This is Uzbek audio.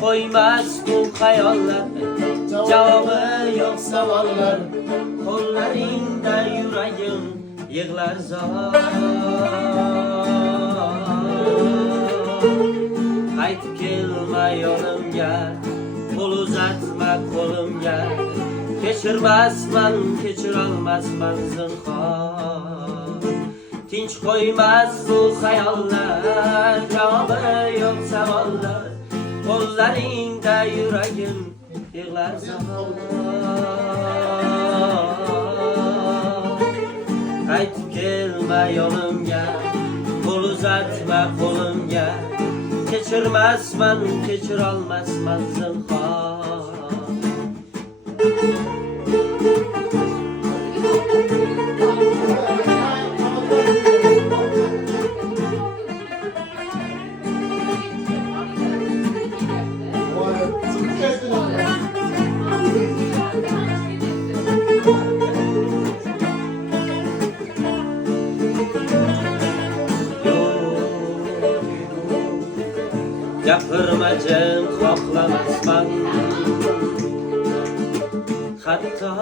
qo'ymas bu xayollar, javobi yo'q savollar. Qo'llaringda yuragim yig'lar zor. Qaytib kelma yonimga, qo'l uzatma qo'limga. Kechirmasman, kechirolmasman zinhor. Tinch qo'ymas bu xayollar, javobi yo'q savollar. Qo'llaringda yuragim yig'lar zor. Qaytib kelma yonimga, qo'l uzatma qo'limga. Kechirmasman, kechirolmasman zinhor. Gapirmajin xohlamasman, hatto